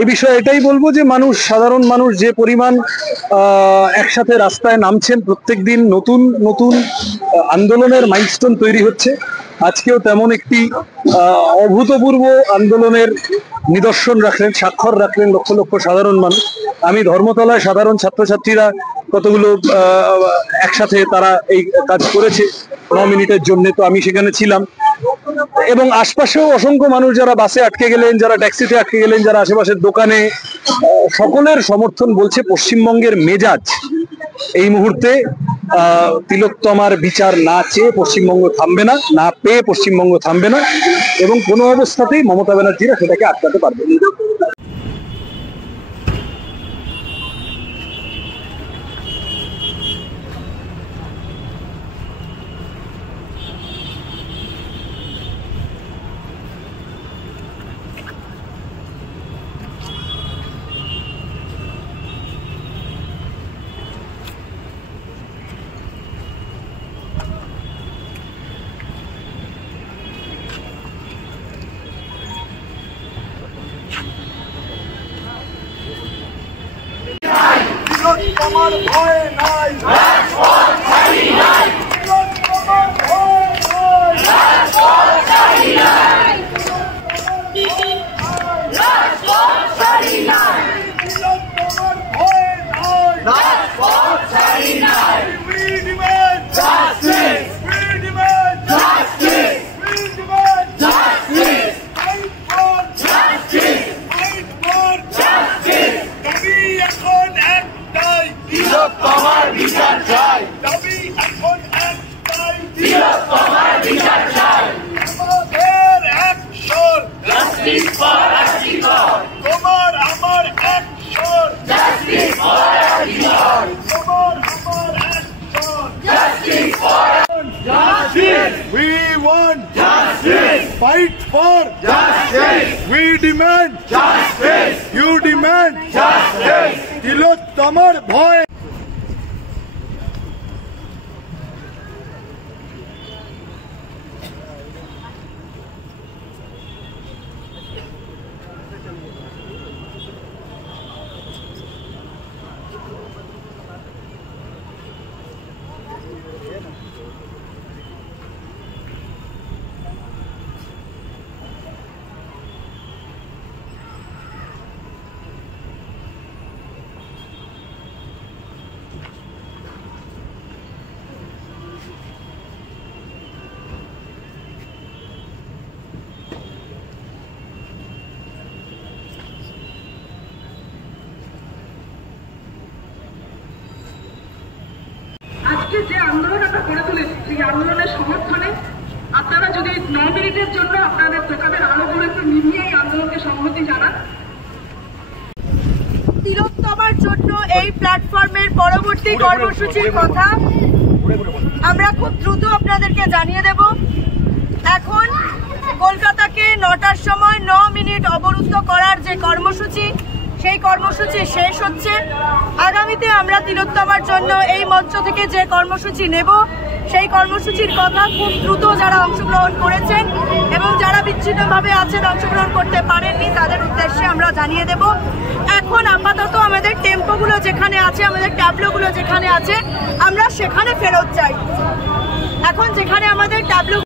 এই বিষয়ে এটাই বলবো যে সাধারণ মানুষ যে পরিমাণ একসাথে রাস্তায় নামছেন, প্রত্যেকদিন নতুন নতুন আন্দোলনের মাইলস্টোন তৈরি হচ্ছে। আজকেও তেমন একটি অভূতপূর্ব আন্দোলনের নিদর্শন রাখলেন, স্বাক্ষর রাখলেন লক্ষ লক্ষ সাধারণ মানুষ। আমি ধর্মতলায় সাধারণ ছাত্রছাত্রীরা কতগুলো একসাথে তারা এই কাজ করেছে 9 মিনিটের জন্য, তো আমি সেখানে ছিলাম। এবং আশপাশেও অসংখ্য মানুষ যারা বাসে আটকে গেলেন, যারা ট্যাক্সিতে আটকে গেলেন, যারা আশেপাশের দোকানে, সকলের সমর্থন বলছে পশ্চিমবঙ্গের মেজাজ এই মুহূর্তে তিলোত্তমার বিচার না চেয়ে পশ্চিমবঙ্গ থামবে না, না পেয়ে পশ্চিমবঙ্গ থামবে না, এবং কোনো অবস্থাতেই মমতা ব্যানার্জিরা সেটাকে আটকাতে পারবে না। তোমার ভয় নাই, রাজপথ ছাড়ি নাই, তোমার ভয় নাই, রাজপথ ছাড়ি নাই, রাজপথ ছাড়ি নাই, তোমার ভয় নাই, রাজপথ ছাড়ি নাই। We demand justice, we demand justice, we demand justice, fight for justice, fight for justice. দাবি এখন একটাই, তিলোত্তমার বিচার চাই। দাবি এখন একটাই, তিলোত্তমার বিচার চাই। আমাদের অ্যাকশন, জাস্টিস ফর আর্জিকর। তোমার আমার অ্যাকশন, জাস্টিস ফর আর্জিকর। তোমার আমার action, justice for justice. We want justice. Fight for justice. We demand justice. You demand justice. তিলোত্তমার ভয়। আজকে যে আন্দোলন আমরা গড়ে তুলেছি, সেই আন্দোলনের সমর্থনে আপনারা যদি 9 মিনিটের জন্য আপনাদের দোকানের আলোগুলো একটু নিভিয়ে এই আন্দোলনকে সংহতি জানান। তিলোত্তমার জন্য এই প্ল্যাটফর্মের পরবর্তী কর্মসূচির কথা আমরা খুব দ্রুত আপনাদেরকে জানিয়ে দেব। এখন কলকাতাকে 9টার সময় 9 মিনিট অবরুদ্ধ করার যে কর্মসূচি, সেই কর্মসূচি শেষ হচ্ছে। আগামীতে আমরা তিলোত্তমার জন্য এই মঞ্চ থেকে যে কর্মসূচি নেব, সেই কর্মসূচির কথা খুব দ্রুত যারা অংশগ্রহণ করেছেন এবং যারা বিচ্ছিন্নভাবে আছেন, অংশগ্রহণ করতে পারেননি, তাদের উদ্দেশ্যে আমরা জানিয়ে দেব। এখন আপাতত আমাদের টেম্পোগুলো যেখানে আছে, আমাদের ট্যাবলোগুলো যেখানে আছে, আমরা সেখানে ফেরত চাই। এখন যেখানে আমাদের ট্যাবলো